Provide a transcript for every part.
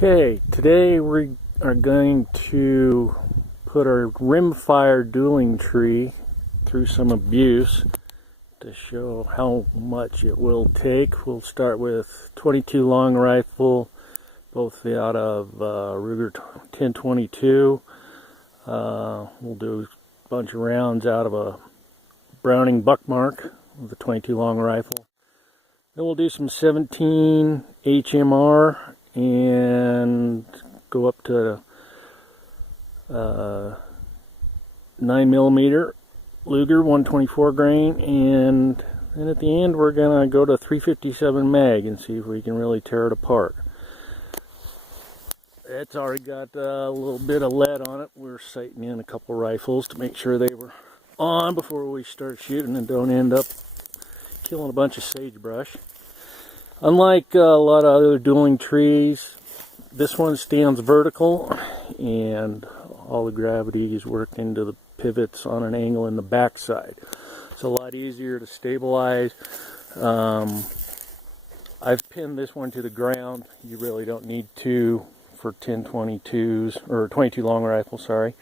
Okay, today we are going to put our rimfire dueling tree through some abuse to show how much it will take. We'll start with 22 long rifle, both out of Ruger 1022. We'll do a bunch of rounds out of a Browning Buckmark with a 22 long rifle. Then we'll do some 17 HMR and go up to 9mm Luger 124 grain, and then at the end we're gonna go to 357 mag and see if we can really tear it apart. It's already got a little bit of lead on it. We're sighting in a couple rifles to make sure they were on before we start shooting and don't end up killing a bunch of sagebrush. Unlike a lot of other dueling trees, this one stands vertical and all the gravity is worked into the pivots on an angle in the back side. It's a lot easier to stabilize. I've pinned this one to the ground. You really don't need to for 1022s or 22 long rifle, sorry.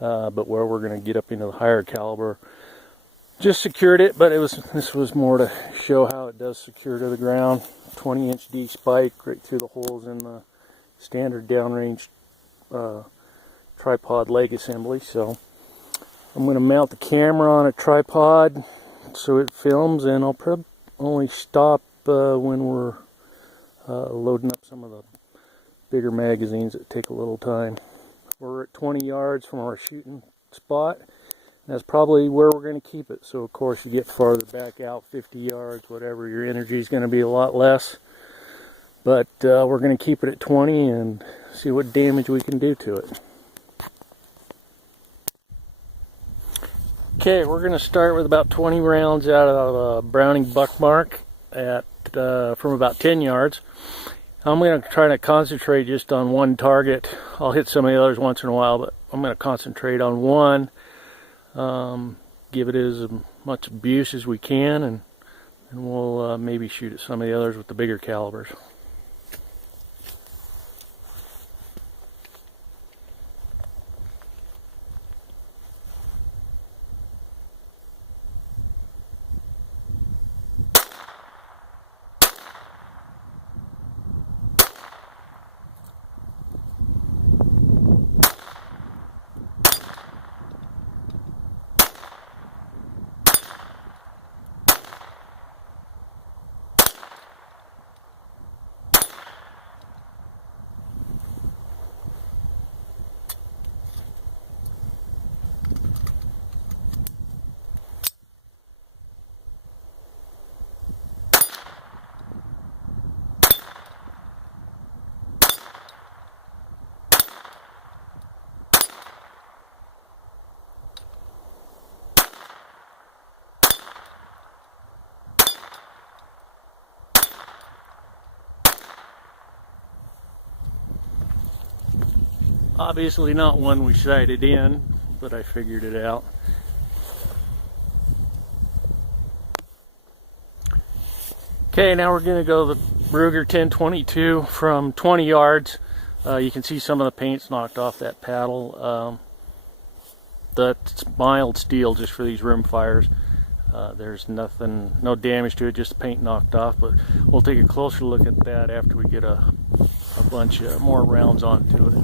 But where we're going to get up into the higher caliber, just secured it, but this was more to show how it does secure to the ground. 20-inch D spike right through the holes in the standard downrange tripod leg assembly. So I'm going to mount the camera on a tripod so it films, and I'll probably only stop when we're loading up some of the bigger magazines that take a little time. We're at 20 yards from our shooting spot. That's probably where we're going to keep it. So of course you get farther back out, 50 yards, whatever, your energy is going to be a lot less. But we're going to keep it at 20 and see what damage we can do to it. Okay, we're going to start with about 20 rounds out of a Browning Buckmark at from about 10 yards. I'm going to try to concentrate just on one target. I'll hit some of the others once in a while, but I'm going to concentrate on one. Give it as much abuse as we can, and we'll maybe shoot at some of the others with the bigger calibers. Obviously not one we sighted in, but I figured it out. Okay, now we're going to go the Ruger 1022 from 20 yards. You can see some of the paint's knocked off that paddle. That's mild steel just for these rimfires. There's no damage to it, just the paint knocked off, but we'll take a closer look at that after we get a bunch of more rounds onto it.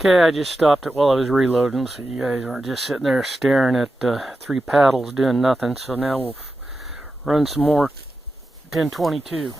Okay, I just stopped it while I was reloading, so you guys aren't just sitting there staring at 3 paddles doing nothing. So now we'll run some more 1022.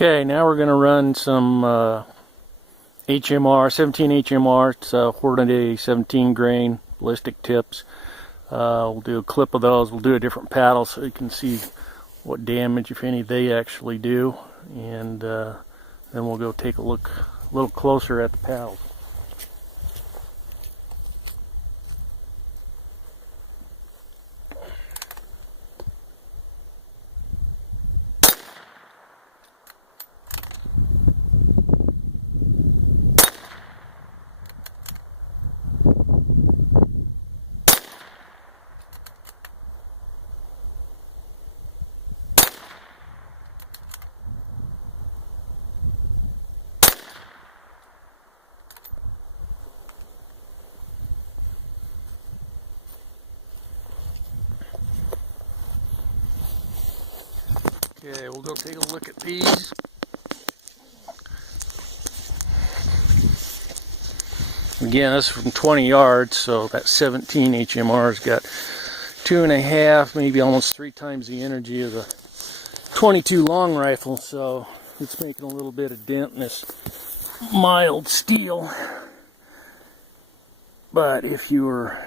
Okay, now we're going to run some HMR, 17 HMR. It's Hornady 17 grain ballistic tips. We'll do a clip of those. We'll do a different paddle so you can see what damage, if any, they actually do. And then we'll go take a look a little closer at the paddles. Okay, we'll go take a look at these. Again, this is from 20 yards, so that 17 HMR's got 2.5, maybe almost 3 times the energy of the 22 long rifle, so it's making a little bit of dent in this mild steel. But if you were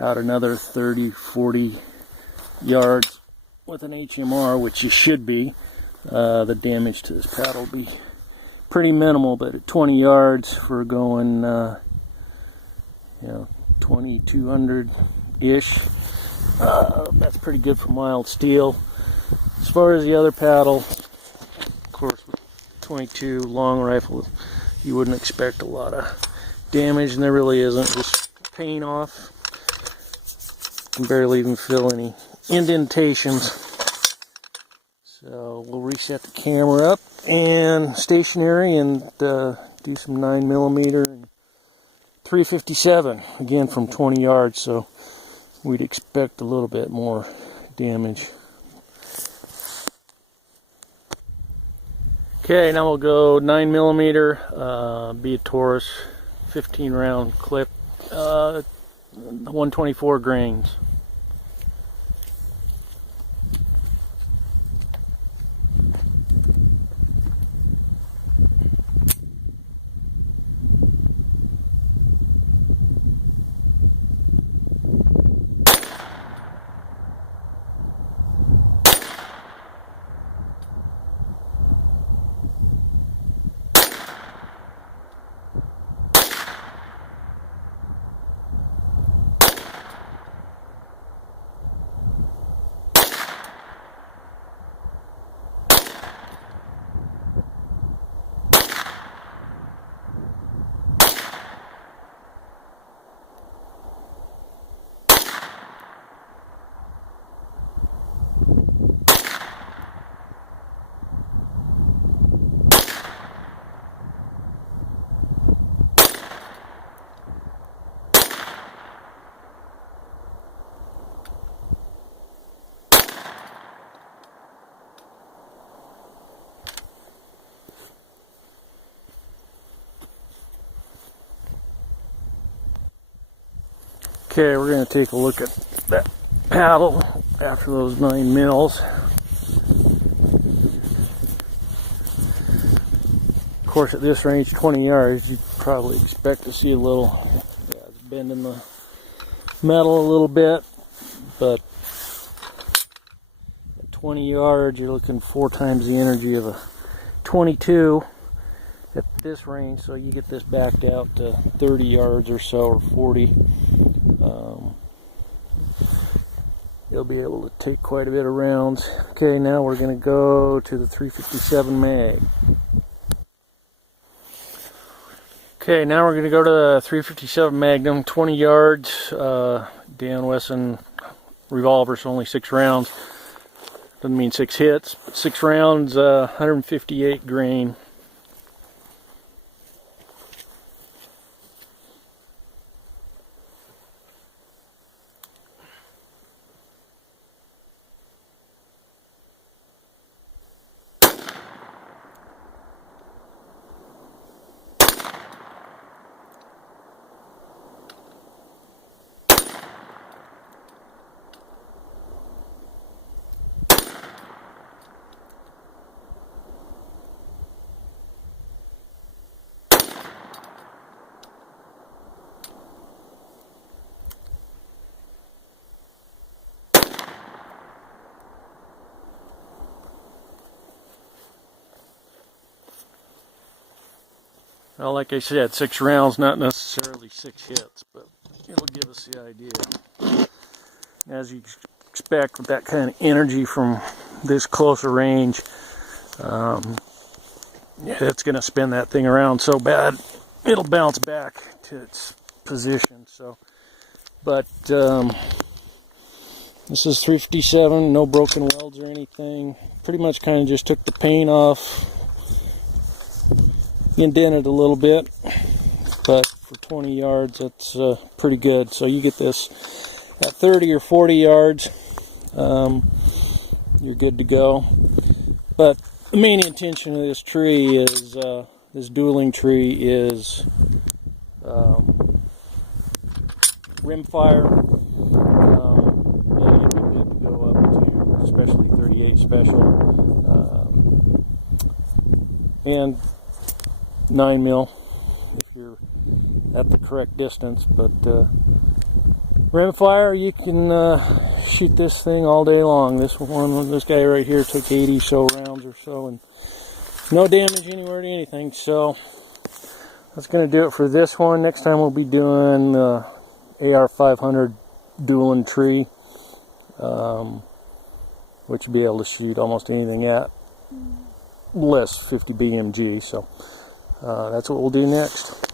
out another 30, 40 yards with an HMR, which you should be, the damage to this paddle will be pretty minimal. But at 20 yards, for going 2200-ish, that's pretty good for mild steel. As far as the other paddle, of course, with 22 long rifle, you wouldn't expect a lot of damage, and there really isn't. Just paint off. Can barely even fill any indentations. So we'll reset the camera up and stationary and do some 9mm and 357, again from 20 yards, so we'd expect a little bit more damage. Okay, now we'll go 9mm, be a Taurus, 15 round clip, 124 grains. Okay, we're going to take a look at that paddle after those 9 mils. Of course, at this range, 20 yards, you'd probably expect to see a little, it's bending the metal a little bit, but at 20 yards, you're looking 4 times the energy of a 22 at this range, so you get this backed out to 30 yards or so, or 40. You'll be able to take quite a bit of rounds. Okay, now we're going to go to the 357 mag. Okay, now we're going to go to the 357 Magnum, 20 yards. Dan Wesson revolver's only 6 rounds. Doesn't mean 6 hits, but 6 rounds, 158 grain. Well, like I said, 6 rounds, not necessarily 6 hits, but it'll give us the idea. As you expect with that kind of energy from this close a range, it's going to spin that thing around so bad it'll bounce back to its position. So, but this is 357, no broken welds or anything. Pretty much kind of just took the paint off, indented a little bit, but for 20 yards that's pretty good. So you get this at 30 or 40 yards, you're good to go. But the main intention of this tree is, this dueling tree is rimfire. Yeah, you're good to go up to especially 38 special, and 9 mil if you're at the correct distance. But rimfire, you can shoot this thing all day long. This guy right here took 80 so rounds or so, and no damage anywhere to anything. So that's going to do it for this one. Next time we'll be doing AR 500 dueling tree, which you'll be able to shoot almost anything at, less 50 BMG. So that's what we'll do next.